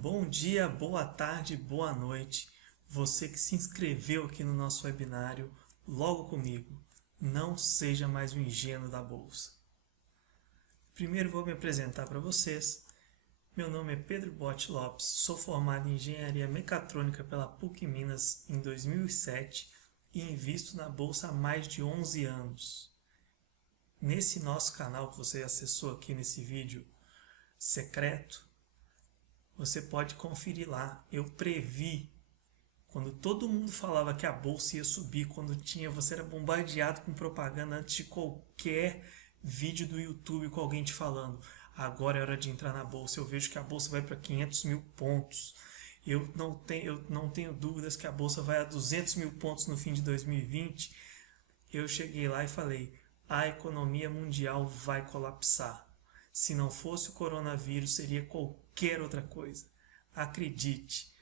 Bom dia, boa tarde, boa noite. Você que se inscreveu aqui no nosso webinário, logo comigo. Não seja mais um ingênuo da bolsa. Primeiro vou me apresentar para vocês. Meu nome é Pedro Botti Lopes, sou formado em Engenharia Mecatrônica pela PUC Minas em 2007 e invisto na bolsa há mais de 11 anos. Nesse nosso canal que você acessou aqui nesse vídeo secreto, você pode conferir lá. Eu previ, quando todo mundo falava que a bolsa ia subir, você era bombardeado com propaganda antes de qualquer vídeo do YouTube com alguém te falando: agora é hora de entrar na bolsa. Eu vejo que a bolsa vai para 500 mil pontos. Eu não tenho dúvidas que a bolsa vai a 200 mil pontos no fim de 2020. Eu cheguei lá e falei: a economia mundial vai colapsar. Se não fosse o coronavírus, seria qualquer outra coisa. Acredite,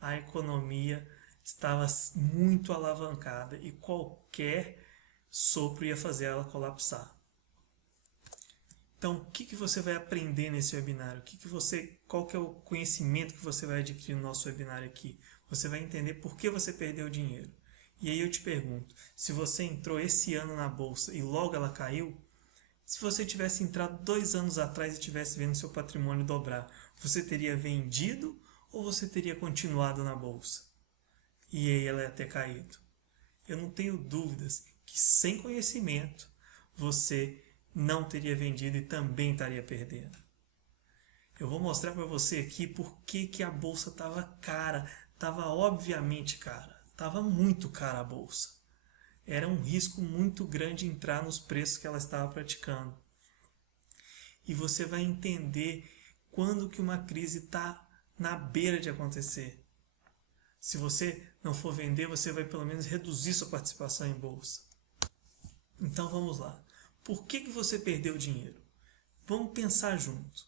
a economia estava muito alavancada e qualquer sopro ia fazer ela colapsar. Então, o que você vai aprender nesse webinário? Qual que é o conhecimento que você vai adquirir no nosso webinário aqui? Você vai entender por que você perdeu dinheiro. E aí eu te pergunto, se você entrou esse ano na bolsa e logo ela caiu, se você tivesse entrado 2 anos atrás e tivesse vendo seu patrimônio dobrar, você teria vendido ou você teria continuado na bolsa? E aí ela ia ter caído. Eu não tenho dúvidas que sem conhecimento você não teria vendido e também estaria perdendo. Eu vou mostrar para você aqui por que a bolsa estava cara. Estava obviamente cara. Estava muito cara a bolsa. Era um risco muito grande entrar nos preços que ela estava praticando. E você vai entender quando que uma crise está na beira de acontecer. Se você não for vender, você vai pelo menos reduzir sua participação em bolsa. Então vamos lá. Por que você perdeu dinheiro? Vamos pensar junto.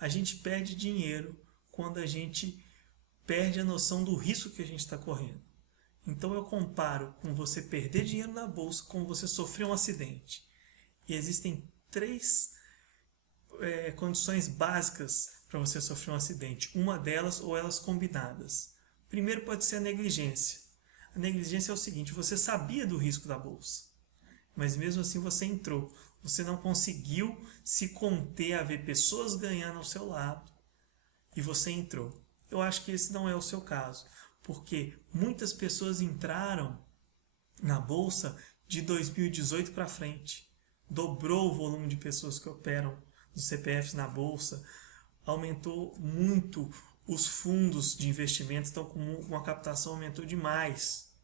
A gente perde dinheiro quando a gente perde a noção do risco que a gente está correndo. Então eu comparo com você perder dinheiro na bolsa com você sofrer um acidente. E existem 3 condições básicas para você sofrer um acidente. Uma delas ou elas combinadas. Primeiro pode ser a negligência. A negligência é o seguinte: você sabia do risco da bolsa, mas mesmo assim você entrou. Você não conseguiu se conter a ver pessoas ganhando ao seu lado e você entrou. Eu acho que esse não é o seu caso, porque muitas pessoas entraram na bolsa de 2018 para frente. Dobrou o volume de pessoas que operam dos CPFs na bolsa, aumentou muito os fundos de investimento, então com a captação aumentou demais.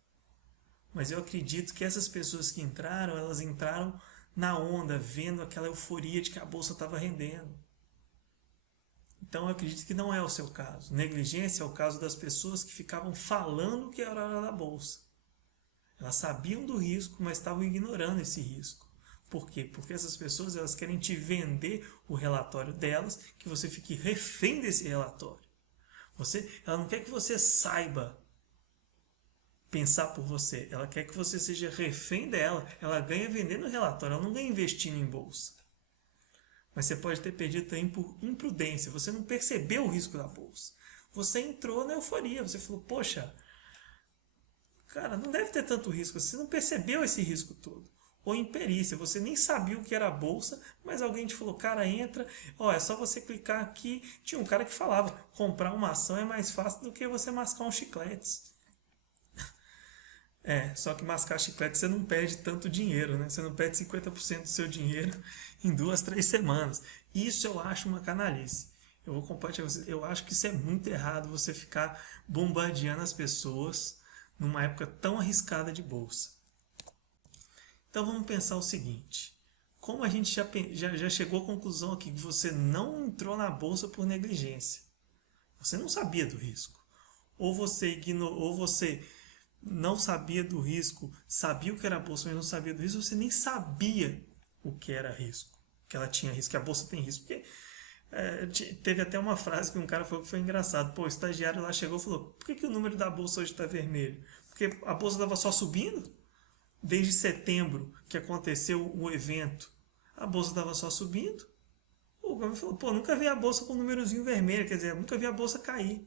Mas eu acredito que essas pessoas que entraram, elas entraram na onda, vendo aquela euforia de que a bolsa estava rendendo. Então eu acredito que não é o seu caso. Negligência é o caso das pessoas que ficavam falando que era hora da bolsa. Elas sabiam do risco, mas estavam ignorando esse risco. Por quê? Porque essas pessoas elas querem te vender o relatório delas, que você fique refém desse relatório. Ela não quer que você saiba pensar por você. Ela quer que você seja refém dela. Ela ganha vendendo o relatório, ela não ganha investindo em bolsa. Mas você pode ter perdido também por imprudência. Você não percebeu o risco da bolsa. Você entrou na euforia. Você falou: poxa, cara, não deve ter tanto risco. Você não percebeu esse risco todo. Ou imperícia. Você nem sabia o que era a bolsa, mas alguém te falou: cara, entra. Ó, é só você clicar aqui. Tinha um cara que falava: comprar uma ação é mais fácil do que você mascar uns chicletes. Só que mascar chiclete você não perde tanto dinheiro, né? Você não perde 50% do seu dinheiro em 2, 3 semanas. Isso eu acho uma canalice. Eu vou compartilhar com vocês. Eu acho que isso é muito errado, você ficar bombardeando as pessoas numa época tão arriscada de bolsa. Então vamos pensar o seguinte: como a gente já chegou à conclusão aqui que você não entrou na bolsa por negligência. Você não sabia do risco. Ou você não sabia do risco, sabia o que era a bolsa, mas não sabia do risco, você nem sabia o que era risco, que ela tinha risco, que a bolsa tem risco. Porque teve até uma frase que um cara falou que foi engraçado. Pô, o estagiário lá chegou e falou: por que o número da bolsa hoje está vermelho? Porque a bolsa estava só subindo? Desde setembro que aconteceu o evento, a bolsa estava só subindo? O Gabriel falou, pô, nunca vi a bolsa com um númerozinho vermelho, quer dizer, nunca vi a bolsa cair.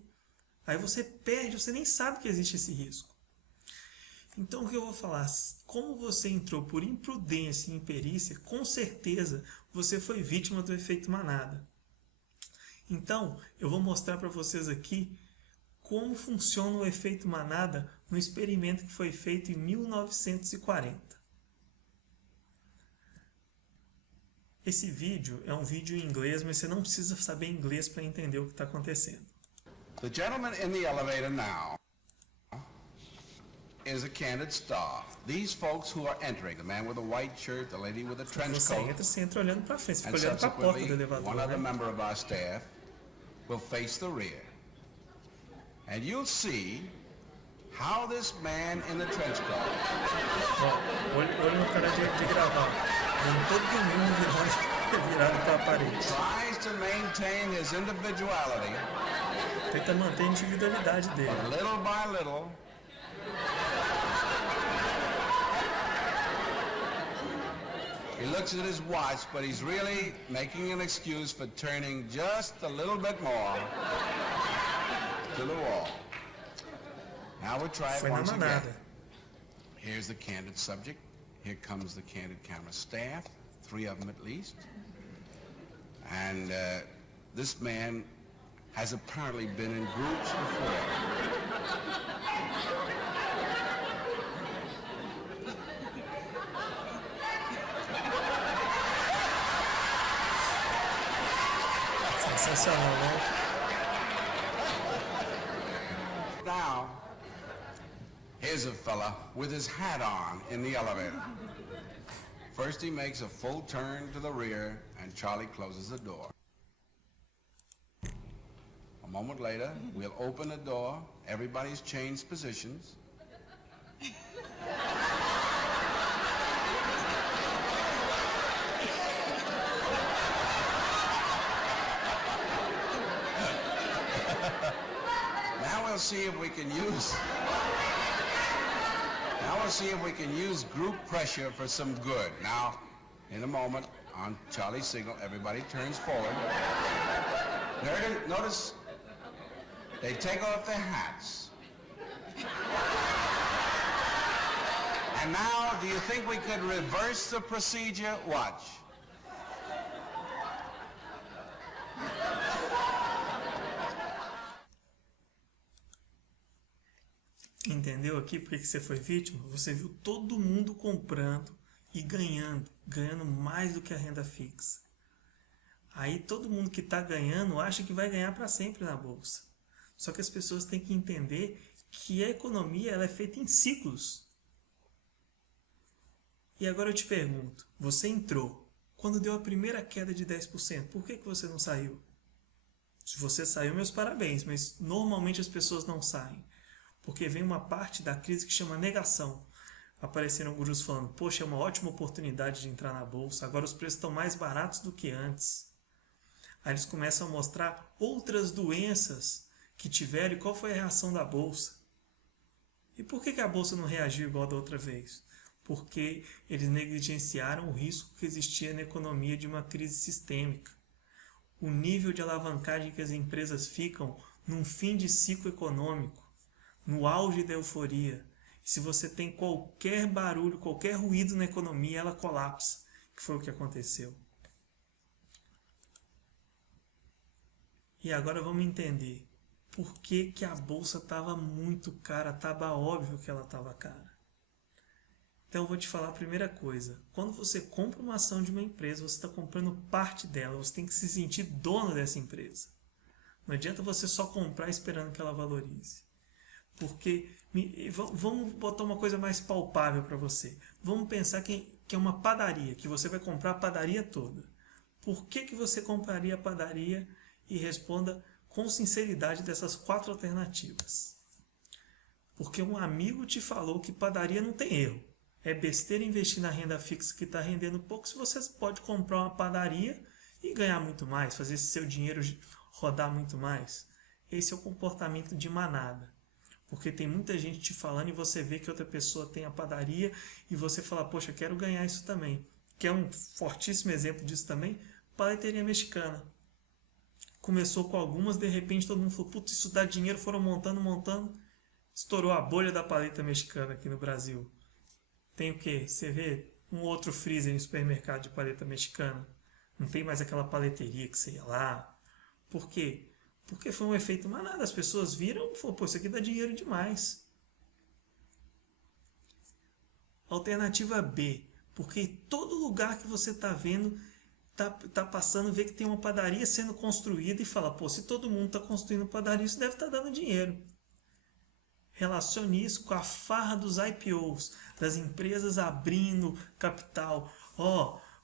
Aí você perde, você nem sabe que existe esse risco. Então o que eu vou falar? Como você entrou por imprudência e imperícia, com certeza você foi vítima do efeito manada. Então eu vou mostrar para vocês aqui como funciona o efeito manada no experimento que foi feito em 1940. Esse vídeo é um vídeo em inglês, mas você não precisa saber inglês para entender o que está acontecendo. The gentleman in the elevator now is a candid star. These folks who are entering, the man with the white shirt, the lady with the trench coat, Você entra olhando para frente, você fica and olhando para a porta do subsequently elevador, one other né? member of our staff will face the rear. And you'll see how this man in the trench coat Ó, olho no cara de gravar, vendo todo mundo virado para a parede. tries to maintain his individuality, Tenta manter a individualidade dele. but little by little, he looks at his watch, but he's really making an excuse for turning just a little bit more to the wall. Now we'll try it Foi na once again. manada. Here's the candid subject. Here comes the candid camera staff, 3 of them at least. And this man has apparently been in groups before. Sensacional, né? Now, here's a fella with his hat on in the elevator. First he makes a full turn to the rear and Charlie closes the door. A moment later, we'll open the door. Everybody's changed positions. Now we'll see if we can use group pressure for some good. Now, in a moment, on Charlie's signal, everybody turns forward. Notice they take off their hats. And now, do you think we could reverse the procedure? Watch. Entendeu aqui por que você foi vítima? Você viu todo mundo comprando e ganhando mais do que a renda fixa. Aí todo mundo que está ganhando acha que vai ganhar para sempre na bolsa. Só que as pessoas têm que entender que a economia ela é feita em ciclos. E agora eu te pergunto, você entrou, quando deu a primeira queda de 10%, por que você não saiu? Se você saiu, meus parabéns, mas normalmente as pessoas não saem. Porque vem uma parte da crise que chama negação. Apareceram gurus falando, poxa, é uma ótima oportunidade de entrar na bolsa, agora os preços estão mais baratos do que antes. Aí eles começam a mostrar outras doenças que tiveram e qual foi a reação da bolsa. E por que a bolsa não reagiu igual da outra vez? Porque eles negligenciaram o risco que existia na economia de uma crise sistêmica. O nível de alavancagem que as empresas ficam num fim de ciclo econômico, no auge da euforia. Se você tem qualquer barulho, qualquer ruído na economia, ela colapsa, que foi o que aconteceu. E agora vamos entender por que a bolsa estava muito cara, estava óbvio que ela estava cara. Então eu vou te falar a primeira coisa. Quando você compra uma ação de uma empresa, você está comprando parte dela, você tem que se sentir dono dessa empresa. Não adianta você só comprar esperando que ela valorize. Porque, vamos botar uma coisa mais palpável para você. Vamos pensar que é uma padaria, que você vai comprar a padaria toda. Por que você compraria a padaria? E responda com sinceridade dessas 4 alternativas. Porque um amigo te falou que padaria não tem erro. É besteira investir na renda fixa que está rendendo pouco se você pode comprar uma padaria e ganhar muito mais, fazer seu dinheiro rodar muito mais. Esse é o comportamento de manada. Porque tem muita gente te falando e você vê que outra pessoa tem a padaria e você fala, poxa, quero ganhar isso também. Quer um fortíssimo exemplo disso também? Paleteria mexicana. Começou com algumas, de repente todo mundo falou, putz, isso dá dinheiro, foram montando. Estourou a bolha da paleta mexicana aqui no Brasil. Tem o quê? Você vê um outro freezer em supermercado de paleta mexicana. Não tem mais aquela paleteria que você ia lá. Por quê? Porque foi um efeito manada. As pessoas viram e falaram, pô, isso aqui dá dinheiro demais. Alternativa B. Porque todo lugar que você está vendo, tá passando, vê que tem uma padaria sendo construída e fala, pô, se todo mundo está construindo padaria, isso deve estar dando dinheiro. Relacione isso com a farra dos IPOs, das empresas abrindo capital.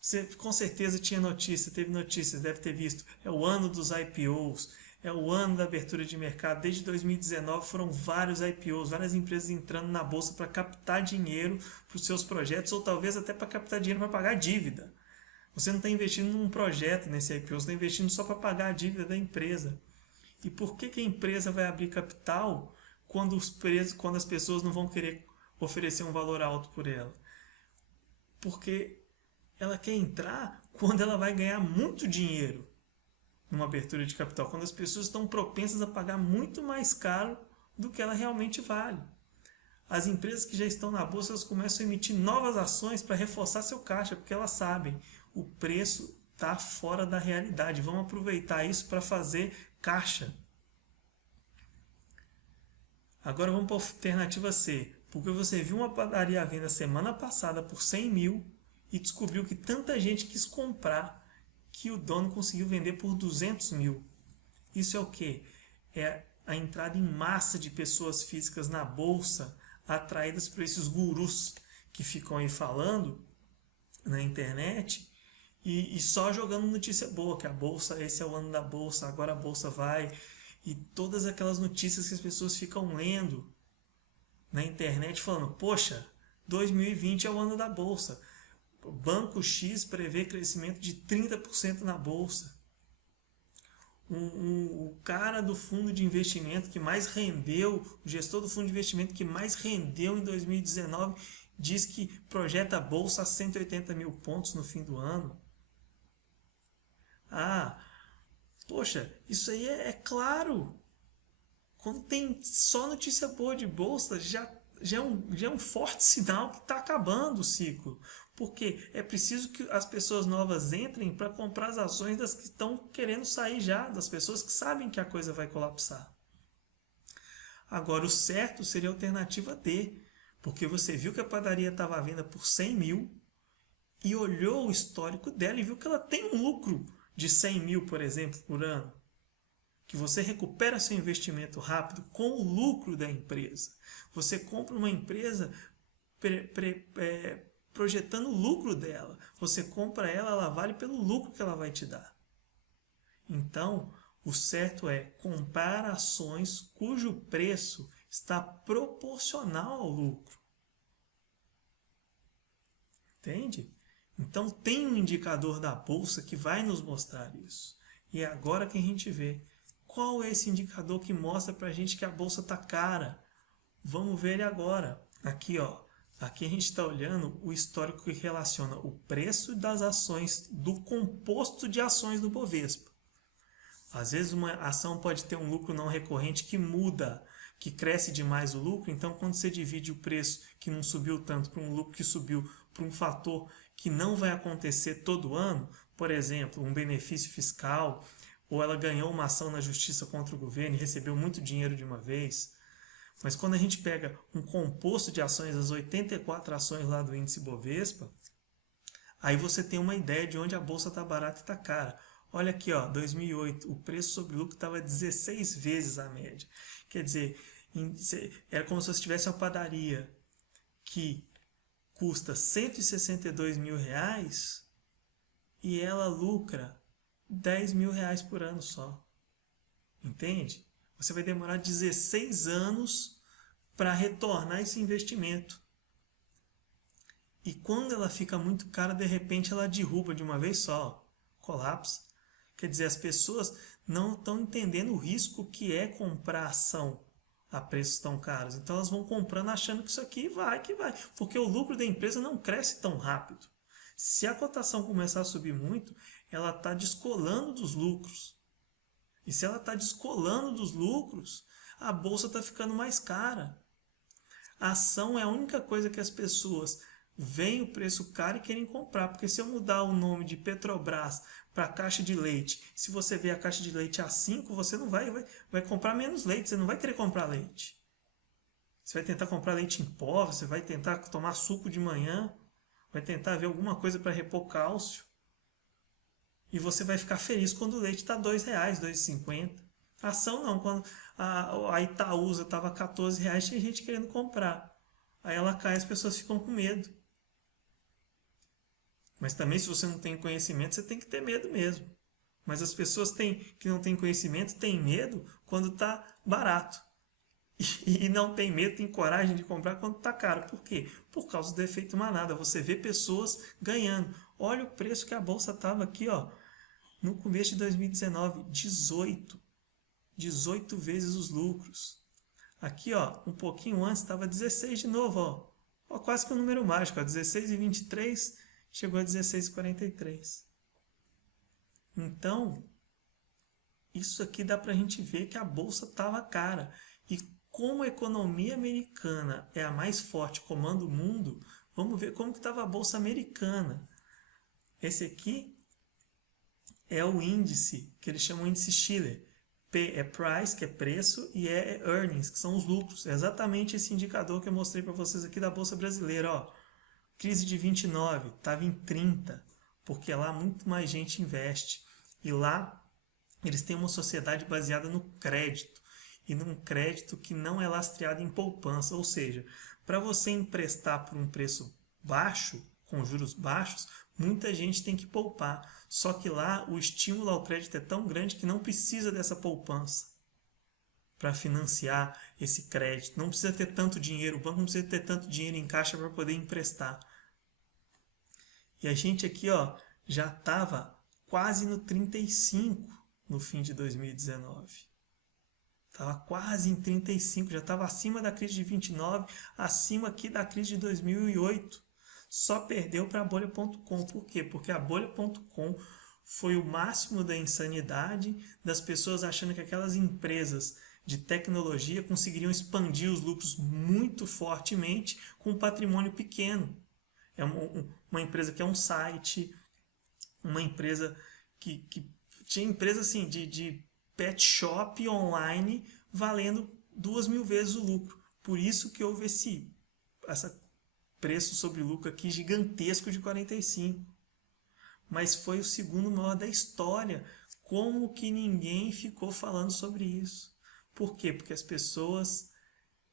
Você com certeza tinha notícia, teve notícias, deve ter visto. É o ano dos IPOs, é o ano da abertura de mercado. Desde 2019 foram vários IPOs, várias empresas entrando na bolsa para captar dinheiro para os seus projetos, ou talvez até para captar dinheiro para pagar dívida. Você não está investindo num projeto nesse IPO, você está investindo só para pagar a dívida da empresa. E por que a empresa vai abrir capital quando as pessoas não vão querer oferecer um valor alto por ela? Porque ela quer entrar quando ela vai ganhar muito dinheiro numa abertura de capital, quando as pessoas estão propensas a pagar muito mais caro do que ela realmente vale. As empresas que já estão na bolsa, elas começam a emitir novas ações para reforçar seu caixa, porque elas sabem, o preço está fora da realidade. Vamos aproveitar isso para fazer caixa. Agora vamos para a alternativa C. Porque você viu uma padaria à venda semana passada por 100 mil e descobriu que tanta gente quis comprar que o dono conseguiu vender por 200 mil. Isso é o quê? É a entrada em massa de pessoas físicas na bolsa, atraídas por esses gurus que ficam aí falando na internet e só jogando notícia boa, que a bolsa, esse é o ano da bolsa, agora a bolsa vai... E todas aquelas notícias que as pessoas ficam lendo na internet falando, poxa, 2020 é o ano da bolsa. Banco X prevê crescimento de 30% na bolsa. O cara do fundo de investimento que mais rendeu, o gestor do fundo de investimento que mais rendeu em 2019, diz que projeta a bolsa a 180 mil pontos no fim do ano. Poxa, isso aí é claro. Quando tem só notícia boa de bolsa, já é um forte sinal que está acabando o ciclo. Porque é preciso que as pessoas novas entrem para comprar as ações das que estão querendo sair já, das pessoas que sabem que a coisa vai colapsar. Agora, o certo seria a alternativa D. Porque você viu que a padaria estava à venda por 100 mil e olhou o histórico dela e viu que ela tem um lucro de 100 mil, por exemplo, por ano, que você recupera seu investimento rápido com o lucro da empresa. Você compra uma empresa projetando o lucro dela. Você compra ela vale pelo lucro que ela vai te dar. Então, o certo é comprar ações cujo preço está proporcional ao lucro. Entende? Então tem um indicador da bolsa que vai nos mostrar isso. E é agora que a gente vê qual é esse indicador que mostra para a gente que a bolsa está cara. Vamos ver ele agora. Aqui, aqui a gente está olhando o histórico que relaciona o preço das ações do composto de ações do Bovespa. Às vezes uma ação pode ter um lucro não recorrente que muda, que cresce demais o lucro. Então quando você divide o preço que não subiu tanto para um lucro que subiu para um fator que não vai acontecer todo ano, por exemplo, um benefício fiscal, ou ela ganhou uma ação na justiça contra o governo e recebeu muito dinheiro de uma vez. Mas quando a gente pega um composto de ações, as 84 ações lá do índice Bovespa, aí você tem uma ideia de onde a bolsa está barata e está cara. Olha aqui, 2008, o preço sobre lucro estava 16 vezes a média. Quer dizer, era como se você tivesse uma padaria que custa 162 mil reais e ela lucra 10 mil reais por ano só. Entende? Você vai demorar 16 anos para retornar esse investimento. E quando ela fica muito cara, de repente ela derruba de uma vez só. Colapsa. Quer dizer, as pessoas não estão entendendo o risco que é comprar ação a preços tão caros. Então elas vão comprando achando que isso aqui vai, porque o lucro da empresa não cresce tão rápido. Se a cotação começar a subir muito, ela está descolando dos lucros. E se ela está descolando dos lucros, a bolsa está ficando mais cara. A ação é a única coisa que as pessoas veem o preço caro e querem comprar. Porque se eu mudar o nome de Petrobras para caixa de leite, se você vê a caixa de leite a 5, você não vai comprar menos leite, você não vai querer comprar leite. Você vai tentar comprar leite em pó, você vai tentar tomar suco de manhã, vai tentar ver alguma coisa para repor cálcio. E você vai ficar feliz quando o leite está R$2, R$2,50. A ação não, quando a Itaúsa estava R$14, tinha gente querendo comprar. Aí ela cai e as pessoas ficam com medo. Mas também, se você não tem conhecimento, você tem que ter medo mesmo. Mas as pessoas que não têm conhecimento têm medo quando está barato. E não tem medo, tem coragem de comprar quando está caro. Por quê? Por causa do efeito manada. Você vê pessoas ganhando. Olha o preço que a bolsa estava aqui, ó, no começo de 2019. 18 vezes os lucros. Aqui, ó, um pouquinho antes estava 16 de novo, ó. Ó, quase que um número mágico, ó, 16,23 chegou a 16,43. Então, isso aqui dá para a gente ver que a bolsa estava cara. E como a economia americana é a mais forte, comanda o mundo, vamos ver como que estava a bolsa americana. Esse aqui é o índice, que eles chamam de índice Shiller. P é price, que é preço, e E é earnings, que são os lucros. É exatamente esse indicador que eu mostrei para vocês aqui da Bolsa Brasileira. Ó. Crise de 29, estava em 30, porque lá muito mais gente investe. E lá eles têm uma sociedade baseada no crédito, e num crédito que não é lastreado em poupança. Ou seja, para você emprestar por um preço baixo, com juros baixos, muita gente tem que poupar. Só que lá o estímulo ao crédito é tão grande que não precisa dessa poupança para financiar esse crédito. Não precisa ter tanto dinheiro, o banco não precisa ter tanto dinheiro em caixa para poder emprestar. E a gente aqui, ó, já estava quase no 35 no fim de 2019. Estava quase em 35, já estava acima da crise de 29, acima aqui da crise de 2008. Só perdeu para a Bolha.com. Por quê? Porque a Bolha.com foi o máximo da insanidade das pessoas achando que aquelas empresas de tecnologia conseguiriam expandir os lucros muito fortemente com um patrimônio pequeno. É uma empresa que é um site, uma empresa que tinha empresa assim, de pet shop online valendo 2.000 vezes o lucro. Por isso que houve esse preço sobre lucro aqui gigantesco de 45. Mas foi o segundo maior da história. Como que ninguém ficou falando sobre isso? Por quê? Porque as pessoas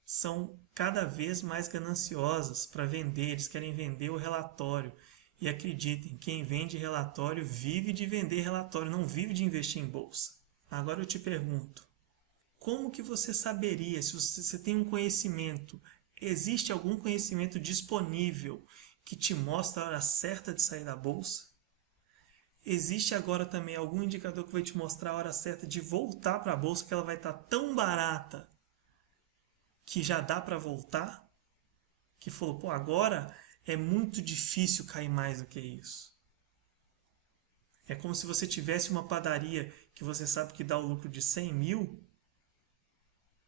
são cada vez mais gananciosas para vender. Eles querem vender o relatório. E acreditem, quem vende relatório vive de vender relatório, não vive de investir em bolsa. Agora eu te pergunto, como que você saberia, se você tem um conhecimento, existe algum conhecimento disponível que te mostra a hora certa de sair da bolsa? Existe agora também algum indicador que vai te mostrar a hora certa de voltar para a bolsa, que ela vai estar tão barata que já dá para voltar? Que falou, pô, agora é muito difícil cair mais do que isso. É como se você tivesse uma padaria que você sabe que dá o lucro de 100 mil,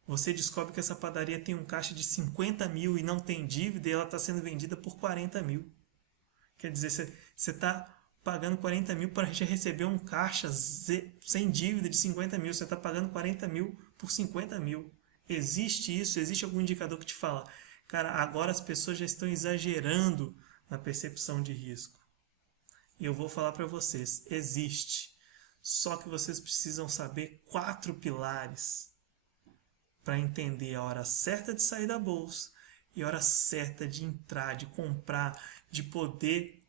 você descobre que essa padaria tem um caixa de 50 mil e não tem dívida e ela está sendo vendida por 40 mil. Quer dizer, você está pagando 40 mil para já receber um caixa sem dívida de 50 mil. Você está pagando 40 mil por 50 mil. Existe isso? Existe algum indicador que te fala, cara, agora as pessoas já estão exagerando na percepção de risco. E eu vou falar para vocês, existe. Só que vocês precisam saber 4 pilares para entender a hora certa de sair da bolsa e a hora certa de entrar, de comprar, de poder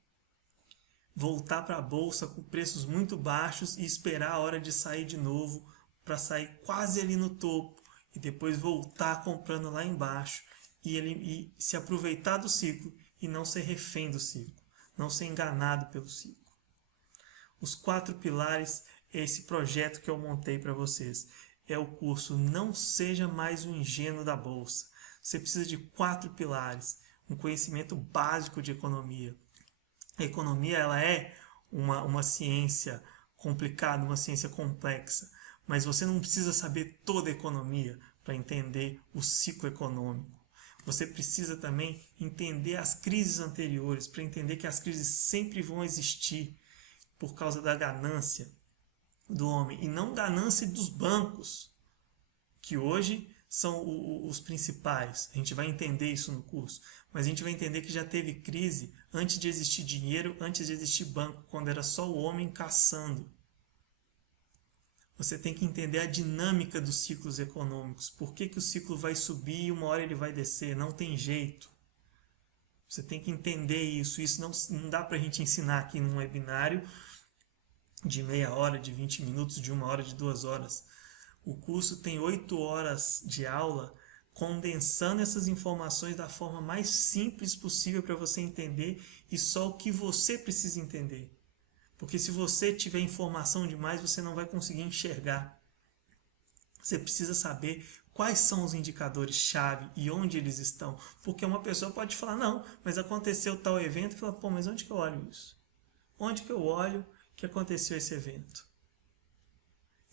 voltar para a bolsa com preços muito baixos e esperar a hora de sair de novo para sair quase ali no topo e depois voltar comprando lá embaixo e se aproveitar do ciclo e não ser refém do ciclo, não ser enganado pelo ciclo. Os 4 pilares é esse projeto que eu montei para vocês. É o curso Não Seja Mais um Ingênuo da Bolsa. Você precisa de 4 pilares, um conhecimento básico de economia. A economia ela é uma ciência complicada, uma ciência complexa, mas você não precisa saber toda a economia para entender o ciclo econômico. Você precisa também entender as crises anteriores, para entender que as crises sempre vão existir por causa da ganância do homem, e não ganância dos bancos, que hoje são os principais. A gente vai entender isso no curso, mas a gente vai entender que já teve crise antes de existir dinheiro, antes de existir banco, quando era só o homem caçando. Você tem que entender a dinâmica dos ciclos econômicos. Por que o ciclo vai subir e uma hora ele vai descer? Não tem jeito. Você tem que entender isso. Isso não dá para a gente ensinar aqui num webinário de meia hora, de 20 minutos, de 1 hora, de 2 horas. O curso tem 8 horas de aula condensando essas informações da forma mais simples possível para você entender e só o que você precisa entender. Porque se você tiver informação demais, você não vai conseguir enxergar. Você precisa saber quais são os indicadores-chave e onde eles estão. Porque uma pessoa pode falar, não, mas aconteceu tal evento, e fala, pô, mas onde que eu olho isso? Onde que eu olho que aconteceu esse evento?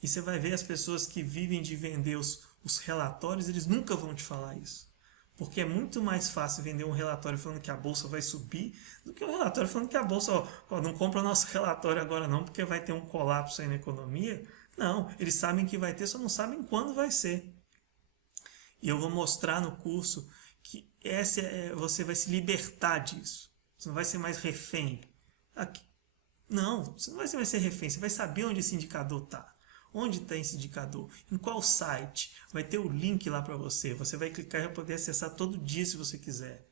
E você vai ver as pessoas que vivem de vender os relatórios, eles nunca vão te falar isso. Porque é muito mais fácil vender um relatório falando que a bolsa vai subir do que um relatório falando que a bolsa, não compra nosso relatório agora não, porque vai ter um colapso aí na economia. Não, eles sabem que vai ter, só não sabem quando vai ser. E eu vou mostrar no curso que você vai se libertar disso. Você não vai ser mais refém. Não, você não vai ser mais refém, você vai saber onde esse indicador está. Onde está esse indicador? Em qual site? Vai ter o link lá para você. Você vai clicar e vai poder acessar todo dia se você quiser.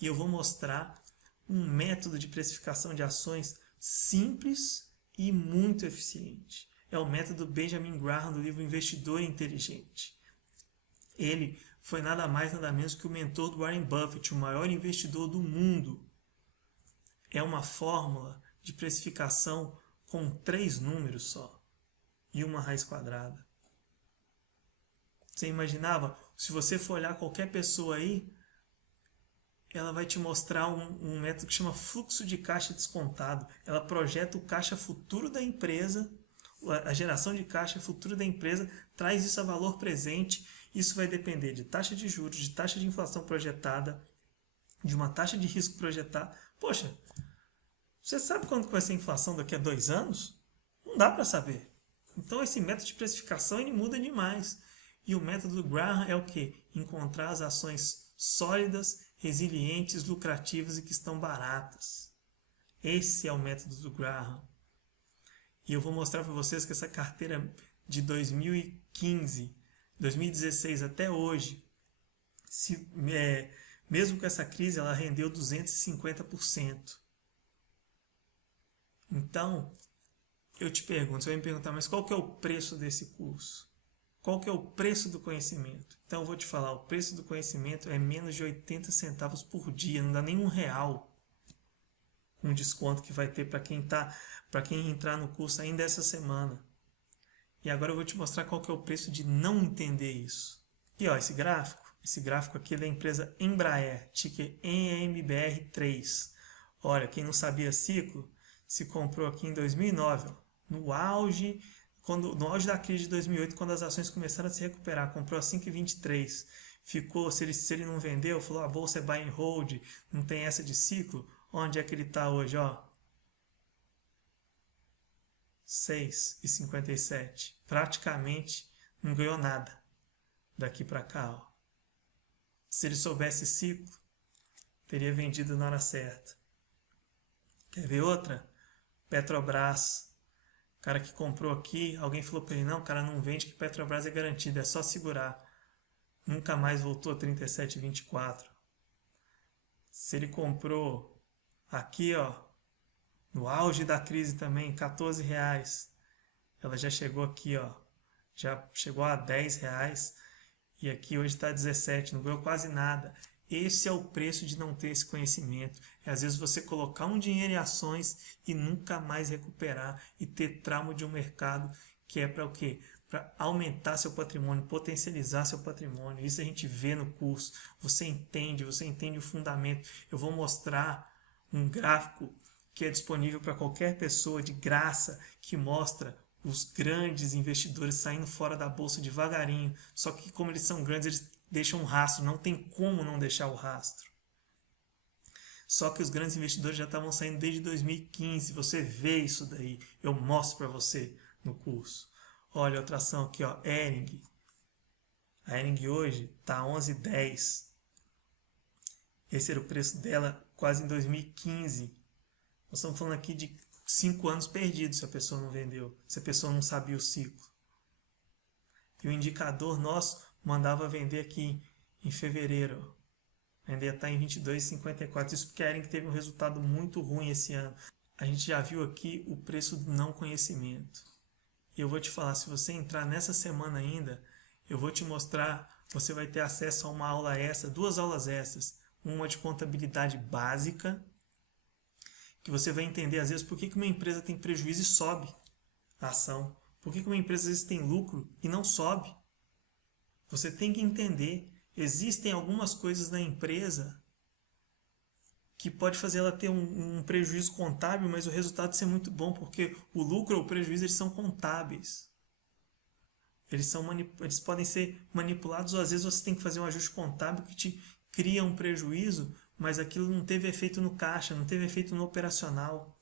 E eu vou mostrar um método de precificação de ações simples e muito eficiente. É o método Benjamin Graham do livro Investidor Inteligente. Ele foi nada mais nada menos que o mentor do Warren Buffett, o maior investidor do mundo. É uma fórmula de precificação com 3 números só. E uma raiz quadrada. Você imaginava? Se você for olhar qualquer pessoa aí, ela vai te mostrar um método que chama fluxo de caixa descontado. Ela projeta o caixa futuro da empresa, a geração de caixa futuro da empresa, traz isso a valor presente. Isso vai depender de taxa de juros, de taxa de inflação projetada, de uma taxa de risco projetada. Poxa, você sabe quando vai ser a inflação daqui a 2 anos? Não dá para saber. Então esse método de precificação ele muda demais. E o método do Graham é o quê? Encontrar as ações sólidas, resilientes, lucrativas e que estão baratas. Esse é o método do Graham. E eu vou mostrar para vocês que essa carteira de 2015, 2016 até hoje, mesmo com essa crise, ela rendeu 250%. Então, eu te pergunto, você vai me perguntar, mas qual que é o preço desse curso? Qual que é o preço do conhecimento? Então eu vou te falar, o preço do conhecimento é menos de 80 centavos por dia, não dá nem R$1 com o desconto que vai ter para quem entrar no curso ainda essa semana. E agora eu vou te mostrar qual que é o preço de não entender isso. E ó, esse gráfico aqui é da empresa Embraer, ticker EMBR3. Olha, quem não sabia ciclo, se comprou aqui em 2009, ó. No auge da crise de 2008, quando as ações começaram a se recuperar, comprou a 5,23, ficou, se ele não vendeu, falou, a bolsa é buy and hold, não tem essa de ciclo, onde é que ele está hoje, ó? 6,57, praticamente não ganhou nada daqui para cá, ó. Se ele soubesse ciclo, teria vendido na hora certa. Quer ver outra? Petrobras. O cara que comprou aqui, alguém falou para ele, não, cara, não vende que Petrobras é garantida, é só segurar. Nunca mais voltou a 37,24. Se ele comprou aqui, ó, no auge da crise também, R$14, ela já chegou aqui, ó, já chegou a R$10 e aqui hoje está 17, não ganhou quase nada. Esse é o preço de não ter esse conhecimento. É às vezes você colocar um dinheiro em ações e nunca mais recuperar e ter trauma de um mercado que é para o quê? Para aumentar seu patrimônio, potencializar seu patrimônio. Isso a gente vê no curso. Você entende o fundamento. Eu vou mostrar um gráfico que é disponível para qualquer pessoa de graça, que mostra os grandes investidores saindo fora da bolsa devagarinho. Só que como eles são grandes, eles deixam um rastro, não tem como não deixar o rastro. Só que os grandes investidores já estavam saindo desde 2015, você vê isso daí, eu mostro para você no curso. Olha outra ação aqui, ó, Hering. A Hering hoje está 11,10. Esse era o preço dela quase em 2015. Nós estamos falando aqui de 5 anos perdidos se a pessoa não vendeu, se a pessoa não sabia o ciclo. E o indicador nosso mandava vender aqui em fevereiro. Ainda está em 22,54. Isso porque a Hering teve um resultado muito ruim esse ano. A gente já viu aqui o preço do não conhecimento. E eu vou te falar, se você entrar nessa semana ainda, eu vou te mostrar, você vai ter acesso a uma aula extra, 2 aulas extras. Uma de contabilidade básica, que você vai entender às vezes por que uma empresa tem prejuízo e sobe a ação. Por que uma empresa às vezes tem lucro e não sobe. Você tem que entender. Existem algumas coisas na empresa que pode fazer ela ter um prejuízo contábil, mas o resultado ser muito bom, porque o lucro ou o prejuízo eles são contábeis. Eles podem ser manipulados, ou às vezes você tem que fazer um ajuste contábil que te cria um prejuízo, mas aquilo não teve efeito no caixa, não teve efeito no operacional.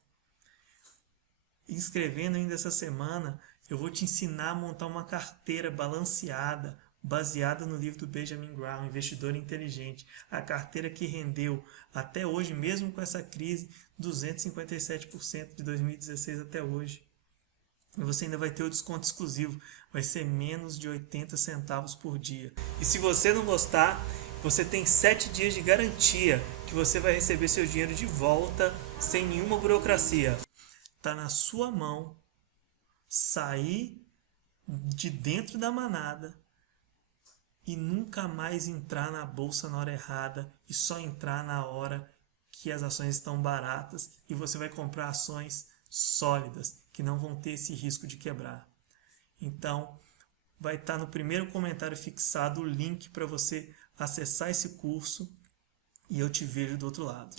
Inscrevendo ainda essa semana, eu vou te ensinar a montar uma carteira balanceada, baseada no livro do Benjamin Graham, Investidor Inteligente. A carteira que rendeu até hoje, mesmo com essa crise, 257% de 2016 até hoje. E você ainda vai ter o desconto exclusivo, vai ser menos de 80 centavos por dia. E se você não gostar, você tem 7 dias de garantia que você vai receber seu dinheiro de volta sem nenhuma burocracia. Está na sua mão sair de dentro da manada e nunca mais entrar na bolsa na hora errada e só entrar na hora que as ações estão baratas e você vai comprar ações sólidas que não vão ter esse risco de quebrar. Então, vai estar no primeiro comentário fixado o link para você acessar esse curso e eu te vejo do outro lado.